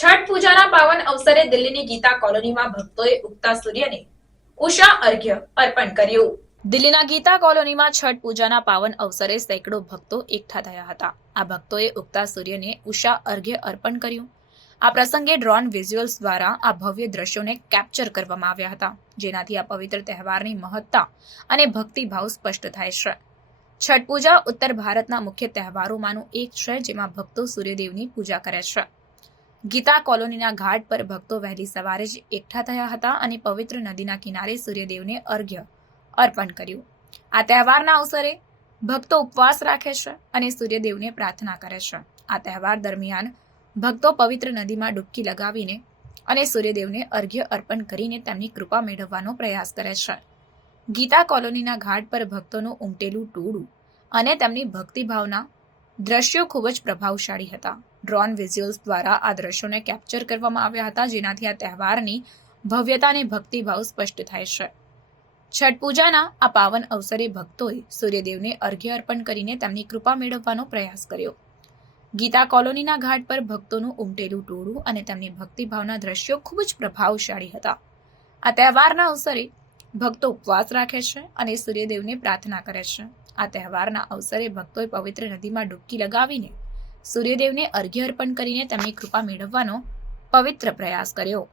છઠ પૂજાના પાવન અવસરે દિલ્હીની ગીતા કોલોનીમાં ભક્તોએ ઉગતા સૂર્યને ઉષા અર્ઘ્ય અર્પણ કર્યું. દિલ્હીના ગીતા કોલોનીમાં છઠ પૂજાના પાવન અવસરે સેંકડો ભક્તો એકઠા થયા હતા. આ ભક્તોએ ઉગતા સૂર્યને ઉષા અર્ઘ્ય અર્પણ કર્યું. આ પ્રસંગે ડ્રોન વિઝ્યુઅલ્સ દ્વારા આ ભવ્ય દ્રશ્યોને કેપ્ચર કરવામાં આવ્યા હતા, જેનાથી આ પવિત્ર તહેવારની મહત્તા અને ભક્તિભાવ સ્પષ્ટ થાય છે. છઠ પૂજા ઉત્તર ભારતના મુખ્ય તહેવારોમાંનું એક છે, જેમાં ભક્તો સૂર્યદેવની પૂજા કરે છે. ગીતા કોલોનીના ઘાટ પર ભક્તો વહેલી સવારે જ એકઠા થયા હતા અને પવિત્ર નદીના કિનારે સૂર્યદેવને અર્ઘ્ય અર્પણ કર્યું. આ તહેવારના અવસરે ભક્તો ઉપવાસ રાખે છે અને સૂર્યદેવને પ્રાર્થના કરે છે. આ તહેવાર દરમિયાન ભક્તો પવિત્ર નદીમાં ડૂબકી લગાવીને અને સૂર્યદેવને અર્ઘ્ય અર્પણ કરીને તેમની કૃપા મેળવવાનો પ્રયાસ કરે છે. ગીતા કોલોનીના ઘાટ પર ભક્તોનું ઉમટેલું ટોળું અને તેમની ભક્તિભાવના દ્રશ્યો ખૂબ જ પ્રભાવશાળી હતા. ડ્રોન વિઝ્યુઅલ્સ દ્વારા આ દ્રશ્યોને કેપ્ચર કરવામાં આવ્યા હતા, જેનાથી આ તહેવારની ભવ્યતા અને ભક્તિભાવ સ્પષ્ટ થાય છે. છઠ પૂજાના આ પાવન અવસરે ભક્તોએ સૂર્યદેવને અર્ઘ્ય અર્પણ કરીને તેમની કૃપા મેળવવાનો પ્રયાસ કર્યો. ગીતા કોલોનીના ઘાટ પર ભક્તોનું ઉમટેલું ટોળું અને તેમની ભક્તિભાવના દ્રશ્યો ખૂબ જ પ્રભાવશાળી હતા. આ તહેવારના અવસરે ભક્તો ઉપવાસ રાખે છે અને સૂર્યદેવને પ્રાર્થના કરે છે. આ તહેવારના અવસરે ભક્તોએ પવિત્ર નદીમાં ડૂબકી લગાવીને સૂર્યદેવને અર્ઘ્ય અર્પણ કરીને તેમની કૃપા મેળવવાનો પવિત્ર પ્રયાસ કર્યો.